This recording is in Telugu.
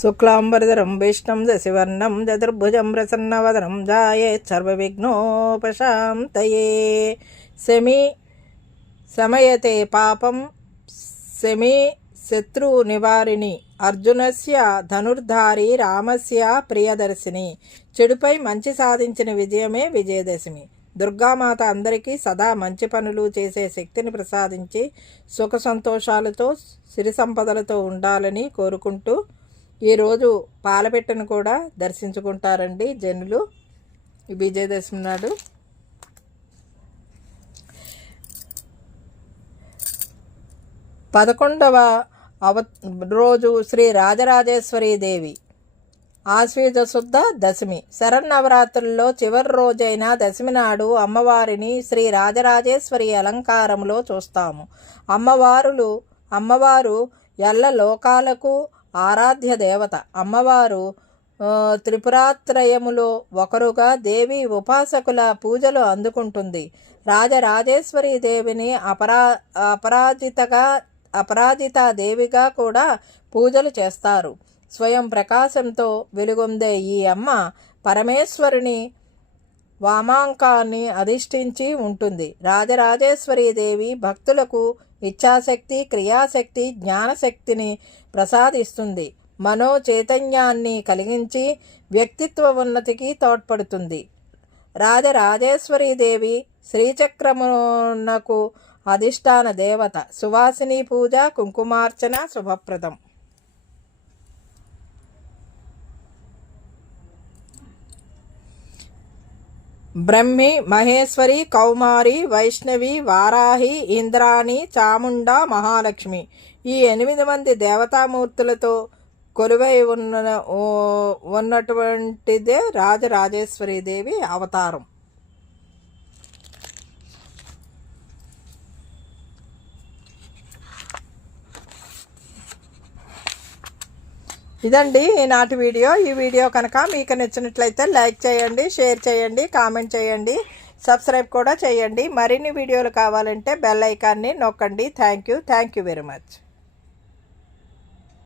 శుక్లాంబరధరం విష్ణుం శశివర్ణం చతుర్భుజం ప్రసన్నవదనం ధ్యాయేత్ సర్వవిఘ్నోపశాంతయే. శమయతే పాపం శమీ శత్రు నివారిణి అర్జునస్య ధనుర్ధారి రామస్య ప్రియదర్శిని. చెడుపై మంచి సాధించిన విజయమే విజయదశమి. దుర్గామాత అందరికీ సదా మంచి పనులు చేసే శక్తిని ప్రసాదించి సుఖ సంతోషాలతో సిరి సంపదలతో ఉండాలని కోరుకుంటూ ఈరోజు పాలపెట్టను కూడా దర్శించుకుంటారండి జనులు ఈ విజయదశమి నాడు. పదకొండవ రోజు శ్రీ రాజరాజేశ్వరీ దేవి ఆశ్వీజ శుద్ధ దశమి. శరన్నవరాత్రుల్లో చివరి రోజైన దశమి నాడు అమ్మవారిని శ్రీ రాజరాజేశ్వరి అలంకారంలో చూస్తాము. అమ్మవారు ఎల్ల లోకాలకు ఆరాధ్య దేవత. అమ్మవారు త్రిపురాత్రయములో ఒకరుగా దేవి ఉపాసకుల పూజలు అందుకుంటుంది. రాజరాజేశ్వరి దేవిని అపరాజిత దేవిగా కూడా పూజలు చేస్తారు. స్వయం ప్రకాశంతో వెలుగొందే ఈ అమ్మ పరమేశ్వరుని వామాంకాన్ని అధిష్ఠించి ఉంటుంది. రాజరాజేశ్వరి దేవి భక్తులకు ఇచ్ఛాశక్తి, క్రియాశక్తి, జ్ఞానశక్తిని ప్రసాదిస్తుంది. మనో చైతన్యాన్ని కలిగించి వ్యక్తిత్వ ఉన్నతికి తోడ్పడుతుంది. రాజరాజేశ్వరి దేవి శ్రీచక్రమునకు అధిష్టాన దేవత. సువాసిని పూజ, కుంకుమార్చన శుభప్రదం. బ్రహ్మి, మహేశ్వరి, కౌమారి, వైష్ణవి, వారాహి, ఇంద్రాణి, చాముండ, మహాలక్ష్మి ఈ 8 మంది దేవతామూర్తులతో కొలువై ఉన్నటువంటిదే రాజరాజేశ్వరి దేవి అవతారం. ఇదండి ఈనాటి వీడియో. ఈ వీడియో కనుక మీకు నచ్చినట్లయితే లైక్ చేయండి, షేర్ చేయండి, కామెంట్ చేయండి, సబ్స్క్రైబ్ కూడా చేయండి. మరిన్ని వీడియోలు కావాలంటే బెల్ ఐకాన్ని నొక్కండి. Thank you very much.